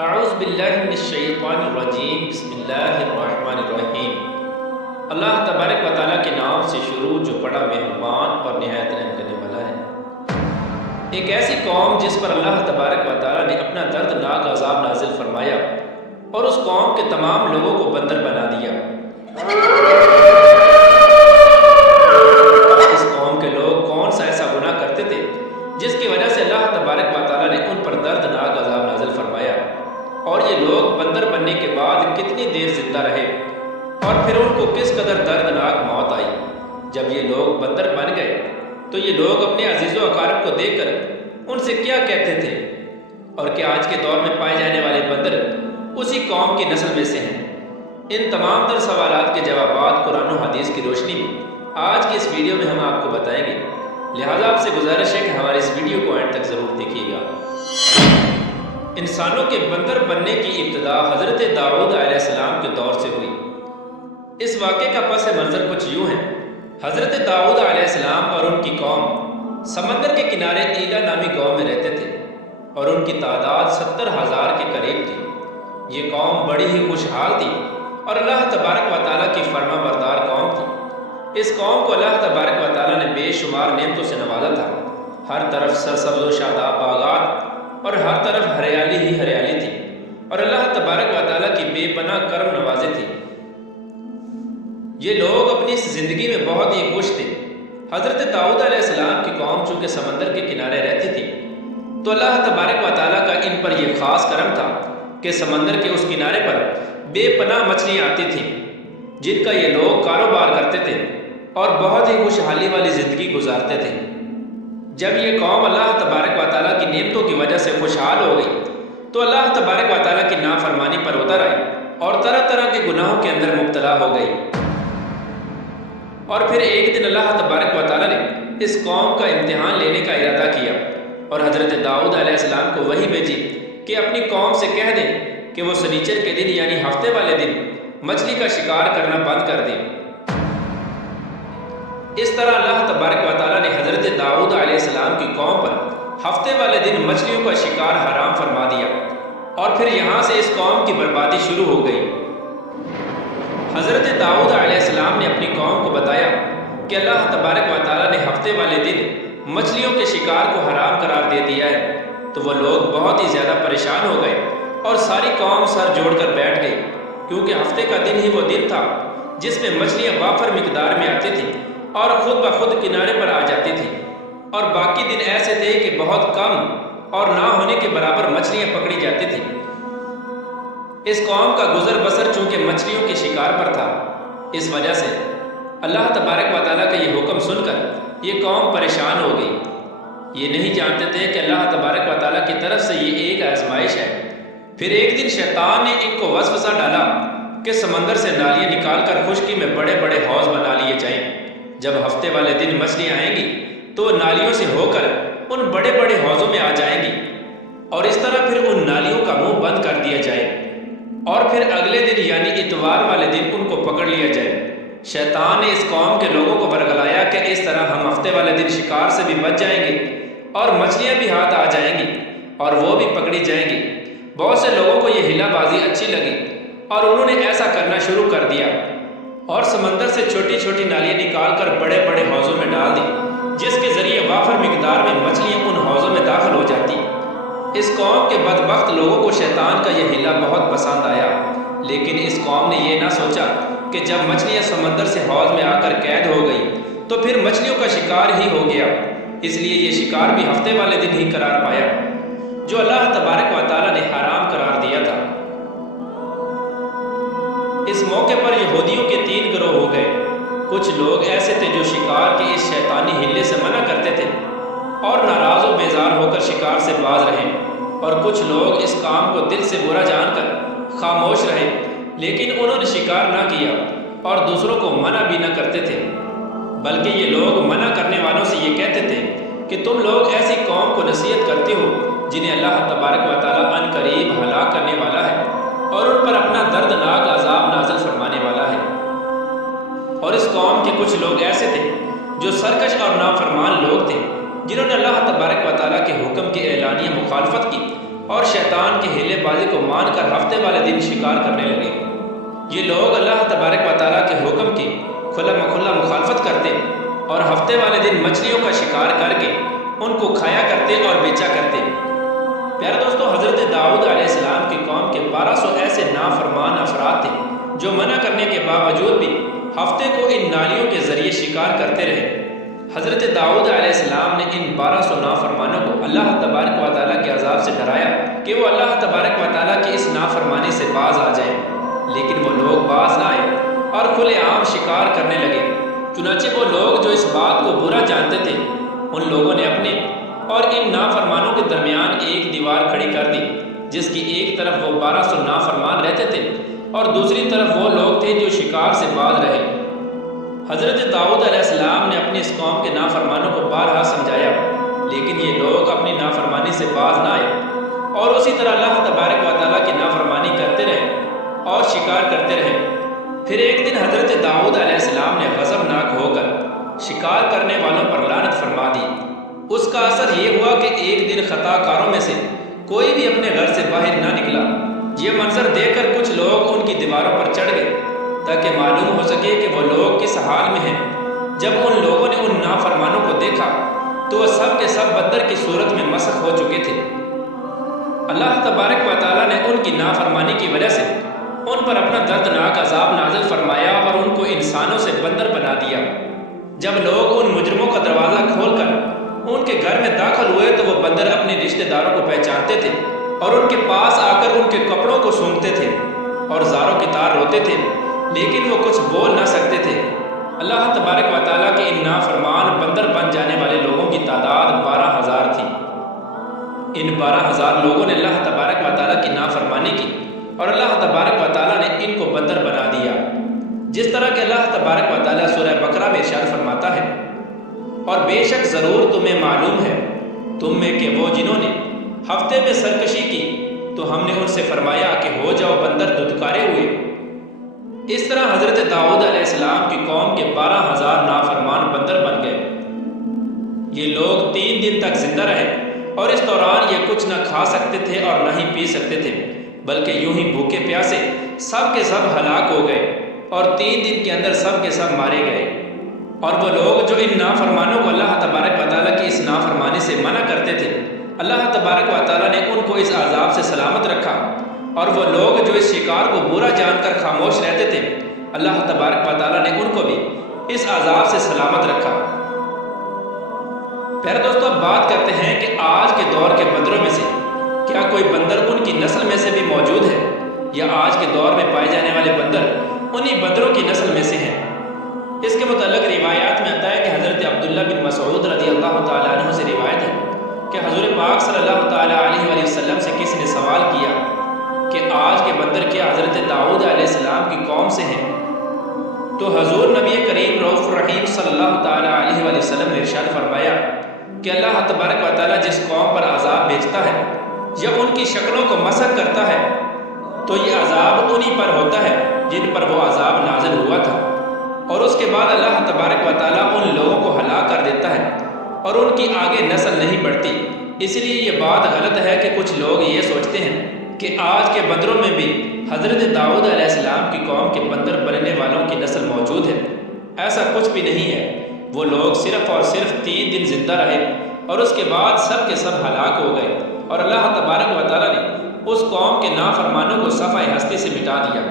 اعوذ باللہ من الشیطان الرجیم بسم اللہ الرحمن الرحیم۔ اللہ تبارک و تعالیٰ کے نام سے شروع جو بڑا مہربان اور نہایت رحم کرنے والا ہے۔ ایک ایسی قوم جس پر اللہ تبارک و تعالیٰ نے اپنا دردناک عذاب نازل فرمایا اور اس قوم کے تمام لوگوں کو بندر بنا دیا۔ اس قوم کے لوگ کون سا ایسا گناہ کرتے تھے جس کی وجہ سے اللہ تبارک و تعالیٰ نے ان پر دردناک عذاب نازل فرمایا، اور یہ لوگ بندر بننے کے بعد کتنی دیر زندہ رہے اور پھر ان کو کس قدر دردناک موت آئی۔ جب یہ لوگ بندر بن گئے تو یہ لوگ اپنے عزیز و اقارب کو دیکھ کر ان سے کیا کہتے تھے، اور کیا آج کے دور میں پائے جانے والے بندر اسی قوم کی نسل میں سے ہیں؟ ان تمام تر سوالات کے جوابات قرآن و حدیث کی روشنی میں آج کی اس ویڈیو میں ہم آپ کو بتائیں گے، لہٰذا آپ سے گزارش ہے کہ ہماری اس ویڈیو کو اینڈ تک ضرور دیکھیے گا۔ انسانوں کے بندر بننے کی ابتدا حضرت داؤد علیہ السلام کے دور سے ہوئی۔ اس واقعے کا پس منظر کچھ یوں ہے۔ حضرت داؤد علیہ السلام اور ان کی قوم سمندر کے کنارے ایلا نامی گاؤں میں رہتے تھے، اور ان کی تعداد 70,000 کے قریب تھی۔ یہ قوم بڑی ہی خوشحال تھی اور اللہ تبارک و تعالیٰ کی فرما بردار قوم تھی۔ اس قوم کو اللہ تبارک و تعالیٰ نے بے شمار نعمتوں سے نوازا تھا۔ ہر طرف سرسبز و شاداب باغات اور ہر طرف ہریالی ہی ہریالی تھی، اور اللہ تبارک و تعالیٰ کی بے پناہ کرم نوازی تھی۔ یہ لوگ اپنی اس زندگی میں بہت ہی خوش تھے۔ حضرت داؤد علیہ السلام کی قوم چونکہ سمندر کے کنارے رہتی تھی تو اللہ تبارک و تعالیٰ کا ان پر یہ خاص کرم تھا کہ سمندر کے اس کنارے پر بے پناہ مچھلیاں آتی تھیں جن کا یہ لوگ کاروبار کرتے تھے اور بہت ہی خوشحالی والی زندگی گزارتے تھے۔ جب یہ قوم اللہ تبارک و تعالیٰ کی نعمتوں کی وجہ سے خوشحال ہو گئی تو اللہ تبارک و تعالیٰ کی نافرمانی پر اتر آئی اور طرح طرح کے گناہوں کے اندر مبتلا ہو گئی۔ اور پھر ایک دن اللہ تبارک و تعالیٰ نے اس قوم کا امتحان لینے کا ارادہ کیا اور حضرت داؤد علیہ السلام کو وحی بھیجی کہ اپنی قوم سے کہہ دیں کہ وہ سنیچر کے دن یعنی ہفتے والے دن مچھلی کا شکار کرنا بند کر دیں۔ اس طرح اللہ تبارک و تعالیٰ نے حضرت داؤد علیہ السلام کی قوم پر ہفتے والے دن مچھلیوں کا شکار حرام فرما دیا، اور پھر یہاں سے اس قوم کی بربادی شروع ہو گئی۔ حضرت داؤد علیہ السلام نے اپنی قوم کو بتایا کہ اللہ تبارک و تعالیٰ نے ہفتے والے دن مچھلیوں کے شکار کو حرام قرار دے دیا ہے، تو وہ لوگ بہت ہی زیادہ پریشان ہو گئے اور ساری قوم سر جوڑ کر بیٹھ گئی، کیونکہ ہفتے کا دن ہی وہ دن تھا جس میں مچھلیاں وافر مقدار میں آتی تھیں اور خود بخود کنارے پر آ جاتی تھی، اور باقی دن ایسے تھے کہ بہت کم اور نہ ہونے کے برابر مچھلیاں پکڑی جاتی تھیں۔ اس قوم کا گزر بسر چونکہ مچھلیوں کے شکار پر تھا، اس وجہ سے اللہ تبارک و تعالیٰ کا یہ حکم سن کر یہ قوم پریشان ہو گئی۔ یہ نہیں جانتے تھے کہ اللہ تبارک و تعالیٰ کی طرف سے یہ ایک آزمائش ہے۔ پھر ایک دن شیطان نے ان کو وسوسہ ڈالا کہ سمندر سے نالیاں نکال کر خشکی میں بڑے بڑے حوض بنا لیے جائیں۔ جب ہفتے والے دن مچھلیاں آئیں گی تو وہ نالیوں سے ہو کر ان بڑے بڑے حوضوں میں آ جائیں گی، اور اس طرح پھر ان نالیوں کا منہ بند کر دیا جائے، اور پھر اگلے دن یعنی اتوار والے دن ان کو پکڑ لیا جائے۔ شیطان نے اس قوم کے لوگوں کو برگلایا کہ اس طرح ہم ہفتے والے دن شکار سے بھی بچ جائیں گے اور مچھلیاں بھی ہاتھ آ جائیں گی اور وہ بھی پکڑی جائیں گی۔ بہت سے لوگوں کو یہ ہلا بازی اچھی لگی اور انہوں نے ایسا کرنا شروع کر دیا اور سمندر سے چھوٹی چھوٹی نالیاں نکال کر بڑے بڑے حوضوں میں ڈال دی، جس کے ذریعے وافر مقدار میں مچھلیاں ان حوضوں میں داخل ہو جاتی۔ اس قوم کے بدبخت لوگوں کو شیطان کا یہ ہیلا بہت پسند آیا، لیکن اس قوم نے یہ نہ سوچا کہ جب مچھلیاں سمندر سے حوض میں آ کر قید ہو گئی تو پھر مچھلیوں کا شکار ہی ہو گیا، اس لیے یہ شکار بھی ہفتے والے دن ہی قرار پایا جو اللہ تبارک و تعالیٰ نے حرام قرار دیا تھا۔ اس موقع پر یہودیوں کے 3 گروہ ہو گئے۔ کچھ لوگ ایسے تھے جو شکار کے اس شیطانی ہلے سے منع کرتے تھے اور ناراض و بیزار ہو کر شکار سے باز رہے، اور کچھ لوگ اس کام کو دل سے برا جان کر خاموش رہے لیکن انہوں نے شکار نہ کیا اور دوسروں کو منع بھی نہ کرتے تھے، بلکہ یہ لوگ منع کرنے والوں سے یہ کہتے تھے کہ تم لوگ ایسی قوم کو نصیحت کرتے ہو جنہیں اللہ تبارک و تعالیٰ عن قریب ہلاک کرنے والا ہے اور ان پر اپنا دردناک عذاب نازل فرمانے والا ہے۔ اور اس قوم کے کچھ لوگ ایسے تھے جو سرکش اور نافرمان لوگ تھے، جنہوں نے اللہ تبارک و تعالیٰ کے حکم کی اعلانیہ مخالفت کی اور شیطان کے ہیلے بازی کو مان کر ہفتے والے دن شکار کرنے لگے۔ یہ لوگ اللہ تبارک و تعالیٰ کے حکم کی کھلا مکھلا مخالفت کرتے اور ہفتے والے دن مچھلیوں کا شکار کر کے ان کو کھایا کرتے اور بیچا کرتے۔ پیارے دوستو، حضرت داؤد علیہ السلام کی قوم کے 1200 ایسے نافرمان افراد تھے جو منع کرنے کے باوجود بھی ہفتے کو ان نالیوں کے ذریعے شکار کرتے رہے۔ حضرت داؤد علیہ السلام نے ان 1200 نافرمانوں کو اللہ تبارک و تعالیٰ کے عذاب سے ڈرایا کہ وہ اللہ تبارک و تعالیٰ کی اس نافرمانی سے باز آ جائیں، لیکن وہ لوگ باز نہ آئے اور کھلے عام شکار کرنے لگے۔ چنانچہ وہ لوگ جو اس بات کو برا جانتے تھے، ان لوگوں نے اپنے اور ان نافرمانوں کے درمیان ایک دیوار کھڑی کر دی، جس کی ایک طرف وہ 1200 نافرمان رہتے تھے اور دوسری طرف وہ لوگ تھے جو شکار سے باز رہے۔ حضرت داؤد علیہ السلام نے اپنی اس قوم کے نافرمانوں کو بارہا سمجھایا، لیکن یہ لوگ اپنی نافرمانی سے باز نہ آئے اور اسی طرح اللہ تبارک و تعالیٰ کی نافرمانی کرتے رہے اور شکار کرتے رہے۔ پھر ایک دن حضرت داؤد علیہ السلام نے غضبناک ہو کر شکار کرنے والوں پر لعنت فرما دی۔ اس کا اثر یہ ہوا کہ ایک دن خطا کاروں میں سے کوئی بھی اپنے گھر سے باہر نہ نکلا۔ یہ منظر دیکھ کر کچھ لوگ ان کی دیواروں پر چڑھ گئے تاکہ معلوم ہو سکے کہ وہ لوگ کس حال میں ہیں۔ جب ان لوگوں نے ان نافرمانوں کو دیکھا تو وہ سب کے سب بندر کی صورت میں مسخ ہو چکے تھے۔ اللہ تبارک و تعالیٰ نے ان کی نافرمانی کی وجہ سے ان پر اپنا دردناک عذاب نازل فرمایا اور ان کو انسانوں سے بندر بنا دیا۔ جب لوگ ان مجرموں کا دروازہ کھول کر ان کے گھر میں داخل ہوئے تو وہ بندر اپنے رشتہ داروں کو پہچانتے تھے اور ان کے پاس آ کر ان کے کپڑوں کو سونگھتے تھے اور زاروں کی طرح روتے تھے، لیکن وہ کچھ بول نہ سکتے تھے۔ اللہ تبارک و تعالیٰ کے ان نافرمان بندر بن جانے والے لوگوں کی تعداد 12,000 تھی۔ ان 12,000 لوگوں نے اللہ تبارک و تعالیٰ کی نافرمانی کی اور اللہ تبارک و تعالیٰ نے ان کو بندر بنا دیا، جس طرح کہ اللہ تبارک و تعالیٰ سورہ بقرہ میں ارشاد فرماتا ہے، اور بے شک ضرور تمہیں معلوم ہے تم میں کہ وہ جنہوں نے ہفتے میں سرکشی کی تو ہم نے ان سے فرمایا کہ ہو جاؤ بندر دھتکارے ہوئے۔ اس طرح حضرت داؤد علیہ السلام کی قوم کے 12,000 نافرمان بندر بن گئے۔ یہ لوگ 3 دن تک زندہ رہے اور اس دوران یہ کچھ نہ کھا سکتے تھے اور نہ ہی پی سکتے تھے، بلکہ یوں ہی بھوکے پیاسے سب کے سب ہلاک ہو گئے اور 3 دن کے اندر سب کے سب مارے گئے۔ اور وہ لوگ جو ان نافرمانوں کو اللہ تبارک و تعالیٰ کی اس نافرمانی سے منع کرتے تھے، اللہ تبارک و تعالیٰ نے ان کو اس عذاب سے سلامت رکھا، اور وہ لوگ جو اس شکار کو برا جان کر خاموش رہتے تھے، اللہ تبارک و تعالیٰ نے ان کو بھی اس عذاب سے سلامت رکھا۔ پیارے دوستو، اب بات کرتے ہیں کہ آج کے دور کے بندروں میں سے کیا کوئی بندر ان کی نسل میں سے بھی موجود ہے، یا آج کے دور میں پائے جانے والے بندر انہی بندروں کی نسل میں سے ہیں؟ اس کے متعلق روایات میں آتا ہے کہ حضرت عبداللہ بن مسعود رضی اللہ تعالیٰ عنہ سے روایت ہے کہ حضور پاک صلی اللہ تعالیٰ علیہ وآلہ وسلم سے کسی نے سوال کیا کہ آج کے بندر کیا حضرت داؤد علیہ السلام کی قوم سے ہیں؟ تو حضور نبی کریم رؤوف الرحیم صلی اللہ تعالیٰ علیہ وآلہ وسلم نے ارشاد فرمایا کہ اللہ تبارک و تعالیٰ جس قوم پر عذاب بھیجتا ہے یا ان کی شکلوں کو مسخ کرتا ہے تو یہ عذاب انہی پر ہوتا ہے جن پر وہ عذاب نازل ہوا تھا، اور اس کے بعد اللہ تبارک و تعالیٰ ان لوگوں کو ہلاک کر دیتا ہے اور ان کی آگے نسل نہیں بڑھتی۔ اس لیے یہ بات غلط ہے کہ کچھ لوگ یہ سوچتے ہیں کہ آج کے بندروں میں بھی حضرت داؤد علیہ السلام کی قوم کے بندر بننے والوں کی نسل موجود ہے۔ ایسا کچھ بھی نہیں ہے۔ وہ لوگ صرف اور صرف 3 دن زندہ رہے اور اس کے بعد سب کے سب ہلاک ہو گئے، اور اللہ تبارک و تعالیٰ نے اس قوم کے نافرمانوں کو صفحہ ہستی سے مٹا دیا۔